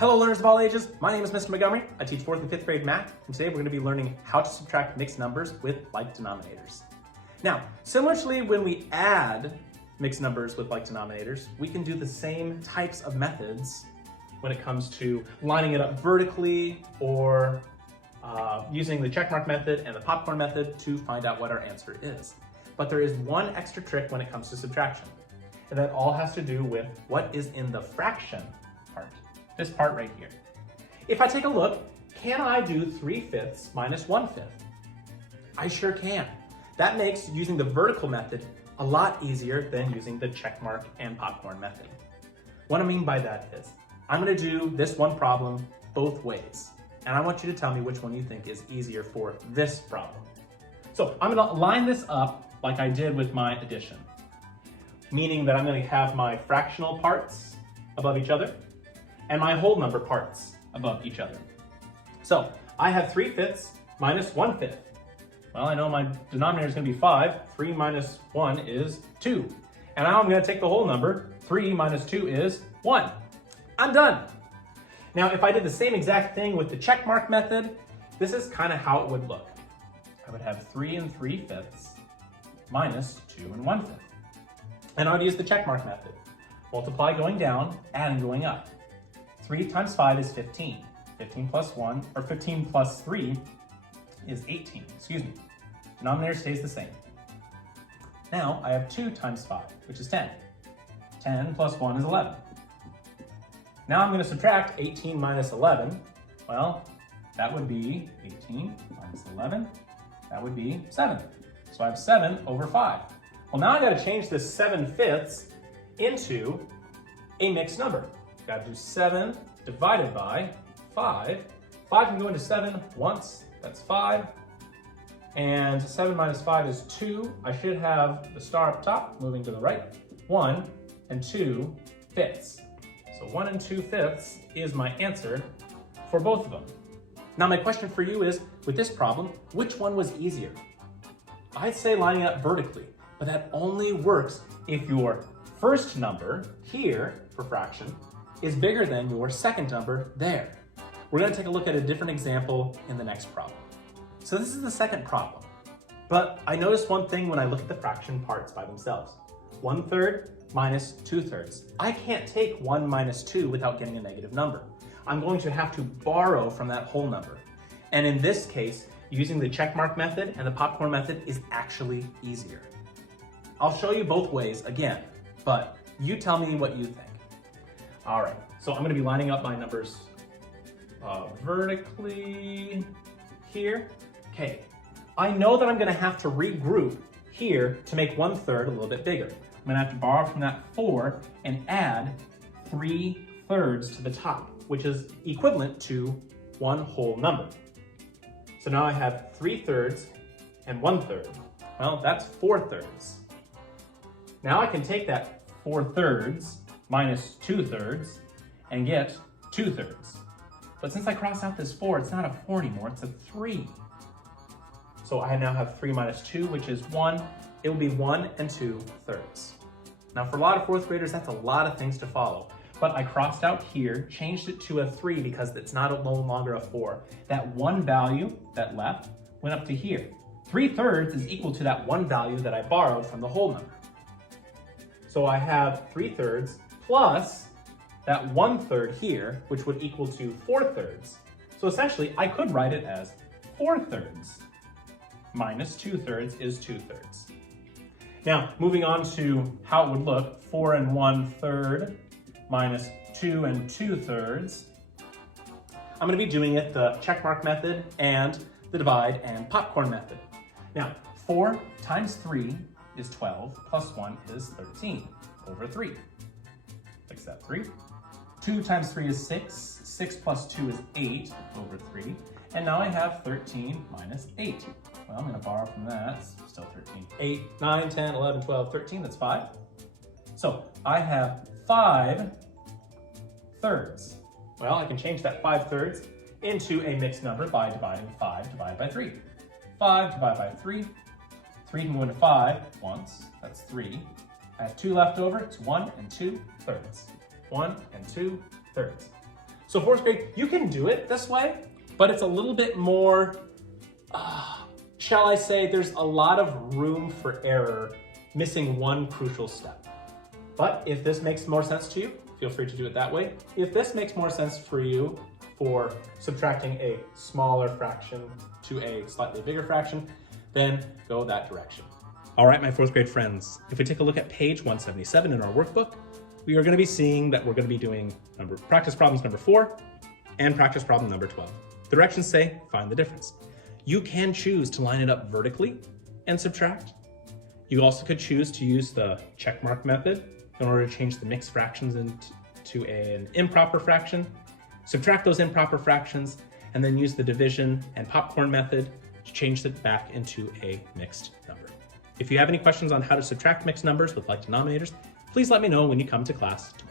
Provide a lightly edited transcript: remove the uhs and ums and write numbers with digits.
Hello learners of all ages, my name is Mr. Montgomery. I teach 4th and 5th grade math, and today we're going to be learning how to subtract mixed numbers with like denominators. Now, similarly, when we add mixed numbers with like denominators, we can do the same types of methods when it comes to lining it up vertically or using the checkmark method and the popcorn method to find out what our answer is. But there is one extra trick when it comes to subtraction, and that all has to do with what is in the fraction part. This part right here. If I take a look, can I do 3/5 minus 1/5? I sure can. That makes using the vertical method a lot easier than using the checkmark and popcorn method. What I mean by that is, I'm gonna do this one problem both ways, and I want you to tell me which one you think is easier for this problem. So I'm gonna line this up like I did with my addition, meaning that I'm gonna have my fractional parts above each other and my whole number parts above each other. So I have 3/5 minus 1/5. Well, I know my denominator is going to be 5. 3 minus 1 is 2. And now I'm going to take the whole number. 3 minus 2 is 1. I'm done. Now, if I did the same exact thing with the checkmark method, this is kind of how it would look. I would have 3 3/5 minus 2 1/5. And I would use the checkmark method. Multiply going down, add and going up. 3 times 5 is 15. 15 plus 1, or 15 plus 3 is 18, excuse me. Denominator stays the same. Now I have 2 times 5, which is 10. 10 plus 1 is 11. Now I'm going to subtract 18 minus 11. Well, that would be 18 minus 11. That would be 7. So I have 7 over 5. Well, now I got to change this 7/5 into a mixed number. Got to do 7 divided by 5. 5 can go into 7 once, that's 5. And 7 minus 5 is 2. I should have the star up top, moving to the right. 1 2/5. So 1 2/5 is my answer for both of them. Now my question for you is, with this problem, which one was easier? I'd say lining up vertically, but that only works if your first number here for fraction is bigger than your second number there. We're going to take a look at a different example in the next problem. So this is the second problem, but I noticed one thing when I look at the fraction parts by themselves. 1/3 minus 2/3. I can't take 1 minus 2 without getting a negative number. I'm going to have to borrow from that whole number. And in this case, using the checkmark method and the popcorn method is actually easier. I'll show you both ways again, but you tell me what you think. All right, so I'm going to be lining up my numbers vertically here. Okay, I know that I'm going to have to regroup here to make 1/3 a little bit bigger. I'm going to have to borrow from that 4 and add 3/3 to the top, which is equivalent to one whole number. So now I have 3/3 and 1/3. Well, that's 4/3. Now I can take that 4/3 minus 2/3 and get 2/3. But since I crossed out this 4, it's not a 4 anymore, it's a 3. So I now have 3 minus 2, which is 1. It will be 1 2/3. Now for a lot of 4th graders, that's a lot of things to follow. But I crossed out here, changed it to a 3 because it's no longer a 4. That one value that left went up to here. 3/3 is equal to that one value that I borrowed from the whole number. So I have 3/3 plus that 1/3 here, which would equal to 4/3. So essentially, I could write it as 4/3 minus 2/3 is 2/3. Now, moving on to how it would look, 4 1/3 minus 2 2/3. I'm going to be doing it the checkmark method and the divide and popcorn method. Now, 4 times 3 is 12, plus 1 is 13 over 3. Fix that 3. 2 times 3 is 6. 6 plus 2 is 8 over 3. And now I have 13 minus 8. Well, I'm going to borrow from that. It's still 13. 8, 9, 10, 11, 12, 13. That's 5. So I have 5/3. Well, I can change that 5/3 into a mixed number by dividing 5 divided by 3. 5 divided by 3. 3 can go into 5 once. That's 3. I have 2 left over. It's 1 2/3. 1 2/3. So fourth grade, you can do it this way, but it's a little bit more, shall I say, there's a lot of room for error, missing one crucial step. But if this makes more sense to you, feel free to do it that way. If this makes more sense for you for subtracting a smaller fraction to a slightly bigger fraction, then go that direction. All right, my fourth grade friends, if we take a look at page 177 in our workbook, we are going to be seeing that we're going to be doing practice problems number 4 and practice problem number 12. The directions say, find the difference. You can choose to line it up vertically and subtract. You also could choose to use the check mark method in order to change the mixed fractions into an improper fraction, subtract those improper fractions, and then use the division and popcorn method to change it back into a mixed number. If you have any questions on how to subtract mixed numbers with like denominators, please let me know when you come to class tomorrow.